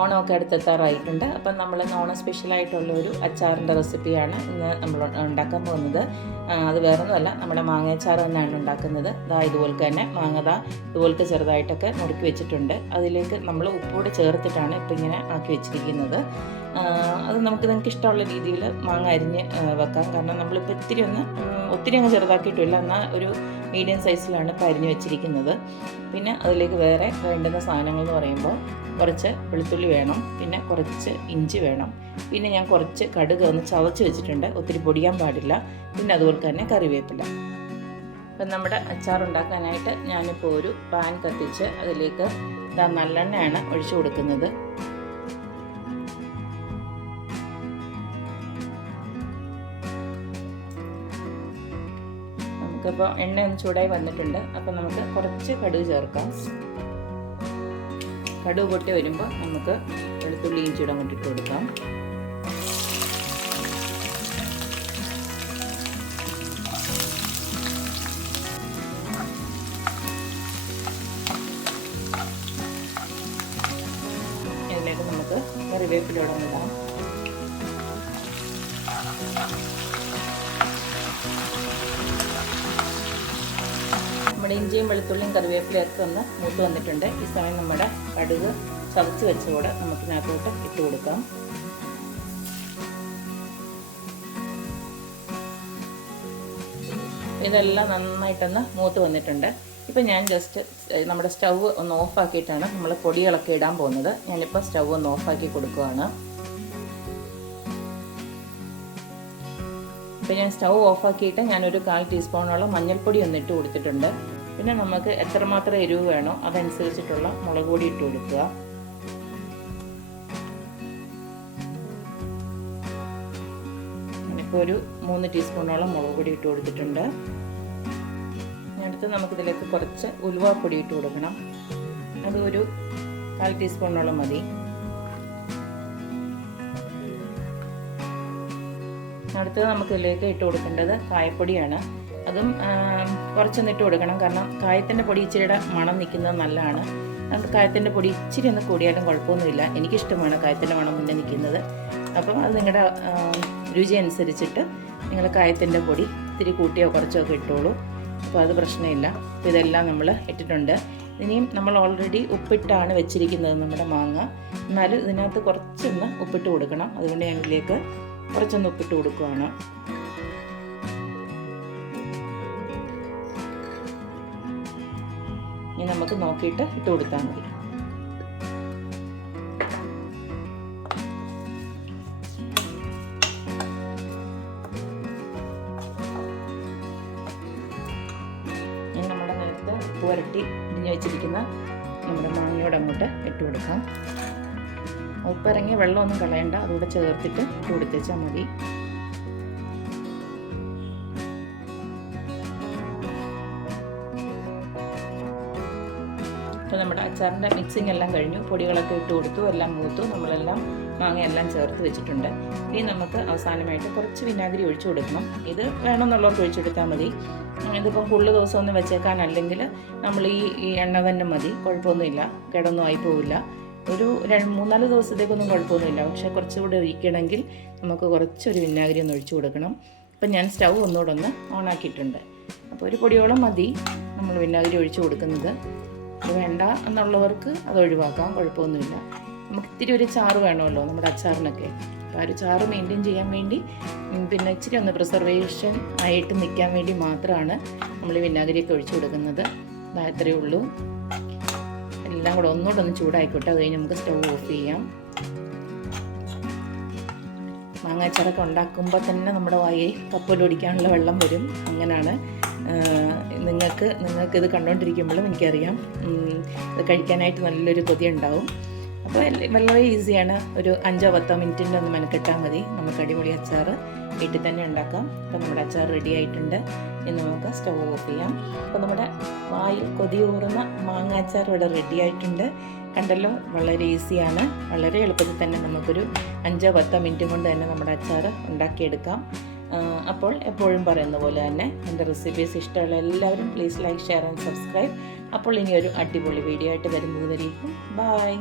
ഓണമൊക്കെ അടുത്തെത്താറായിട്ടുണ്ട്. അപ്പം നമ്മൾ ഓണം സ്പെഷ്യലായിട്ടുള്ളൊരു അച്ചാറിൻ്റെ റെസിപ്പിയാണ് ഇന്ന് നമ്മൾ ഉണ്ടാക്കാൻ പോകുന്നത്. അത് വേറൊന്നുമല്ല, നമ്മുടെ മാങ്ങയച്ചാർ തന്നെയാണ് ഉണ്ടാക്കുന്നത്. ഇതുപോലെ തന്നെ മാങ്ങ ഇതുപോലത്തെ ചെറുതായിട്ടൊക്കെ നുറുക്കി വെച്ചിട്ടുണ്ട്. അതിലേക്ക് നമ്മൾ ഉപ്പോടെ ചേർത്തിട്ടാണ് ഇപ്പം ഇങ്ങനെ ആക്കി വെച്ചിരിക്കുന്നത്. അത് നിങ്ങൾക്ക് ഇഷ്ടമുള്ള രീതിയിൽ മാങ്ങ അരിഞ്ഞ് വെക്കാം. കാരണം നമ്മളിപ്പോൾ ഒത്തിരി അങ്ങ് ചെറുതാക്കിയിട്ടില്ല, എന്നാൽ ഒരു മീഡിയം സൈസിലാണ് ഇപ്പോൾ അരിഞ്ഞ് വെച്ചിരിക്കുന്നത്. പിന്നെ അതിലേക്ക് വേറെ വേണ്ടുന്ന സാധനങ്ങൾ എന്ന് പറയുമ്പോൾ കുറച്ച് വെളുത്തുള്ളി വേണം, പിന്നെ കുറച്ച് ഇഞ്ചി വേണം, പിന്നെ ഞാൻ കുറച്ച് കടുക് ഒന്ന് ചതച്ച് വെച്ചിട്ടുണ്ട്, ഒത്തിരി പൊടിയാൻ പാടില്ല, പിന്നെ അതുപോലെ തന്നെ കറിവേപ്പില. അപ്പം നമ്മുടെ അച്ചാർ ഉണ്ടാക്കാനായിട്ട് ഞാനിപ്പോൾ ഒരു പാൻ കത്തിച്ച് അതിലേക്ക് നല്ലെണ്ണയാണ് ഒഴിച്ചു കൊടുക്കുന്നത്. നമുക്കിപ്പോൾ എണ്ണ ഒന്ന് ചൂടായി വന്നിട്ടുണ്ട്. അപ്പം നമുക്ക് കുറച്ച് കടുക് ചേർക്കാം. കടുക് പൊട്ടി വരുമ്പോൾ നമുക്ക് വെളുത്തുള്ളി ഇഞ്ചിയുടെ അങ്ങോട്ട് ഇട്ട് കൊടുക്കാം. ഇതിലേക്ക് നമുക്ക് കറിവേപ്പില ഇടാം. നമ്മുടെ ഇഞ്ചിയും വെളുത്തുള്ളിയും കറിവേപ്പിലയൊക്കെ ഒന്ന് മൂത്ത് വന്നിട്ടുണ്ട്. ഈ സമയം നമ്മുടെ കടുക് ചതച്ച് വെച്ചുകൂടെ നമുക്കിതിനകത്തോട്ട് ഇട്ട് കൊടുക്കാം. ഇതെല്ലാം നന്നായിട്ടൊന്ന് മൂത്ത് വന്നിട്ടുണ്ട്. ഇപ്പം ഞാൻ ജസ്റ്റ് നമ്മുടെ സ്റ്റൗവ് ഒന്ന് ഓഫാക്കിയിട്ടാണ് നമ്മൾ പൊടികളൊക്കെ ഇടാൻ പോകുന്നത്. ഞാനിപ്പോൾ സ്റ്റൗവ് ഒന്ന് ഓഫാക്കി കൊടുക്കുകയാണ്. ഇപ്പം ഞാൻ സ്റ്റൗ ഓഫാക്കിയിട്ട് ഞാനൊരു 1/4 ടീസ്പൂണോളം മഞ്ഞൾപ്പൊടി ഒന്ന് ഇട്ട് കൊടുത്തിട്ടുണ്ട്. പിന്നെ നമുക്ക് എത്രമാത്രം എരിവ് വേണോ അതനുസരിച്ചിട്ടുള്ള മുളക് പൊടി ഇട്ട് കൊടുക്കുക. ഞാനിപ്പോൾ ഒരു 3 ടീസ്പൂണോളം മുളക് പൊടി ഇട്ട് കൊടുത്തിട്ടുണ്ട്. അടുത്ത് നമുക്കിതിലേക്ക് കുറച്ച് ഉലുവാപ്പൊടി ഇട്ട് കൊടുക്കണം. അത് ഒരു 1/4 ടീസ്പൂണോളം മതി. അടുത്തത് നമുക്കിതിലേക്ക് ഇട്ട് കൊടുക്കേണ്ടത് കായപ്പൊടിയാണ്. അതും കുറച്ചൊന്ന് ഇട്ട് കൊടുക്കണം, കാരണം കായത്തിൻ്റെ പൊടി ഇച്ചിരിയുടെ മണം നിൽക്കുന്നത് നല്ലതാണ്. നമുക്ക് കായത്തിൻ്റെ പൊടി ഇച്ചിരി ഒന്ന് കൂടിയാലും കുഴപ്പമൊന്നുമില്ല. എനിക്കിഷ്ടമാണ് കായത്തിൻ്റെ മണം മുന്നേ നിൽക്കുന്നത്. അപ്പം അത് നിങ്ങളുടെ രുചി അനുസരിച്ചിട്ട് നിങ്ങൾ കായത്തിൻ്റെ പൊടി ഇത്തിരി കൂട്ടിയോ കുറച്ചോ ഒക്കെ ഇട്ടോളൂ. അപ്പോൾ അത് പ്രശ്നമില്ല. അപ്പോൾ ഇതെല്ലാം നമ്മൾ ഇട്ടിട്ടുണ്ട്. ഇനിയും നമ്മൾ ഓൾറെഡി ഉപ്പിട്ടാണ് വെച്ചിരിക്കുന്നത് നമ്മുടെ മാങ്ങ. എന്നാലും ഇതിനകത്ത് കുറച്ചൊന്ന് ഉപ്പിട്ട് കൊടുക്കണം. അതുകൊണ്ട് ഞാൻ ഇതിലേക്ക് കുറച്ചൊന്ന് ഉപ്പിട്ട് കൊടുക്കുകയാണ്. ഇനി നമുക്ക് നോക്കിയിട്ട് ഇട്ട് കൊടുത്താൽ മതി. ഇനി നമ്മുടെ നേരത്തെ ഉപ്പ് വരട്ടി ഇഞ്ഞ് വെച്ചിരിക്കുന്ന നമ്മുടെ മാങ്ങയോട് അങ്ങോട്ട് ഇട്ട് കൊടുക്കാം. ഉപ്പിറങ്ങിയ വെള്ളമൊന്നും കളയണ്ട, അതുകൂടെ ചേർത്തിട്ട് ഇട്ട് കൊടുത്തേച്ചാൽ മതി. അപ്പോൾ നമ്മുടെ അച്ചാറിൻ്റെ മിക്സിങ് എല്ലാം കഴിഞ്ഞു. പൊടികളൊക്കെ ഇട്ട് കൊടുത്തു, എല്ലാം മൂത്തു, നമ്മളെല്ലാം മാങ്ങയെല്ലാം ചേർത്ത് വെച്ചിട്ടുണ്ട്. ഇനി നമുക്ക് അവസാനമായിട്ട് കുറച്ച് വിനാഗിരി ഒഴിച്ചു കൊടുക്കണം. ഇത് വേണമെന്നുള്ളവർക്ക് ഒഴിച്ചെടുത്താൽ മതി. ഇതിപ്പം കൂടുതൽ ദിവസമൊന്നും വെച്ചേക്കാനല്ലെങ്കിൽ നമ്മൾ ഈ എണ്ണ തന്നെ മതി, കുഴപ്പമൊന്നുമില്ല, കേടൊന്നും ആയി പോവില്ല. ഒരു 3-4 ദിവസത്തേക്കൊന്നും കുഴപ്പമൊന്നുമില്ല. പക്ഷേ കുറച്ചുകൂടെ ഒഴിക്കണമെങ്കിൽ നമുക്ക് കുറച്ചൊരു വിനാഗിരി ഒന്ന് ഒഴിച്ചു കൊടുക്കണം. അപ്പം ഞാൻ സ്റ്റൗ ഒന്നുകൂടെ ഒന്ന് ഓണാക്കിയിട്ടുണ്ട്. അപ്പോൾ ഒരു പൊടിയോളം മതി നമ്മൾ വിനാഗിരി ഒഴിച്ചു കൊടുക്കുന്നത്. അത് വേണ്ട എന്നുള്ളവർക്ക് അത് ഒഴിവാക്കാം, കുഴപ്പമൊന്നുമില്ല. നമുക്ക് ഇത്തിരി ഒരു ചാറ് വേണമല്ലോ നമ്മുടെ അച്ചാറിനൊക്കെ. അപ്പോൾ ആ ഒരു ചാറ് മെയിൻറ്റെയിൻ ചെയ്യാൻ വേണ്ടി, പിന്നെ ഇച്ചിരി ഒന്ന് പ്രിസർവേഷൻ ആയിട്ട് നിൽക്കാൻ വേണ്ടി മാത്രമാണ് നമ്മൾ വിനാഗിരിയൊക്കെ ഒഴിച്ചു കൊടുക്കുന്നത്. ഇത്രയേ ഉള്ളൂ. എല്ലാം കൂടെ ഒന്നുകൂടെ ഒന്ന് ചൂടായിക്കോട്ടെ. അത് കഴിഞ്ഞ് നമുക്ക് സ്റ്റൗ ഓഫ് ചെയ്യാം. മാങ്ങാച്ചാറൊക്കെ ഉണ്ടാക്കുമ്പോൾ തന്നെ നമ്മുടെ വായിൽ കപ്പലൊടിക്കാനുള്ള വെള്ളം വരും. അങ്ങനെയാണ്. നിങ്ങൾക്കിത് കണ്ടുകൊണ്ടിരിക്കുമ്പോഴും എനിക്കറിയാം ഇത് കഴിക്കാനായിട്ട് നല്ലൊരു കൊതി ഉണ്ടാവും. അപ്പോൾ വളരെ ഈസിയാണ്. ഒരു 5-10 മിനിറ്റിൻ്റെ ഒന്ന് മെനക്കെട്ടാൽ മതി. നമുക്ക് അടിപൊളി അച്ചാർ വീട്ടിൽ തന്നെ ഉണ്ടാക്കാം. അപ്പോൾ നമ്മുടെ അച്ചാർ റെഡി ആയിട്ടുണ്ട്. ഇനി നമുക്ക് സ്റ്റൗ ഓഫ് ചെയ്യാം. അപ്പോൾ നമ്മുടെ വായിൽ കൊതിയൂറുന്ന മാങ്ങ അച്ചാർ ഇവിടെ റെഡി ആയിട്ടുണ്ട്. കണ്ടല്ലോ, വളരെ ഈസിയാണ്. വളരെ എളുപ്പത്തിൽ തന്നെ നമുക്കൊരു 5-10 മിനിറ്റ് കൊണ്ട് തന്നെ നമ്മുടെ അച്ചാർ ഉണ്ടാക്കിയെടുക്കാം. അപ്പോൾ എപ്പോഴും പറയുന്ന പോലെ തന്നെ എൻ്റെ റെസിപ്പീസ് ഇഷ്ടമുള്ള എല്ലാവരും please like, share and subscribe. അപ്പോൾ ഇനി ഒരു അടിപൊളി വീഡിയോ ആയിട്ട് വരുന്നതുവരേക്കും ബൈ.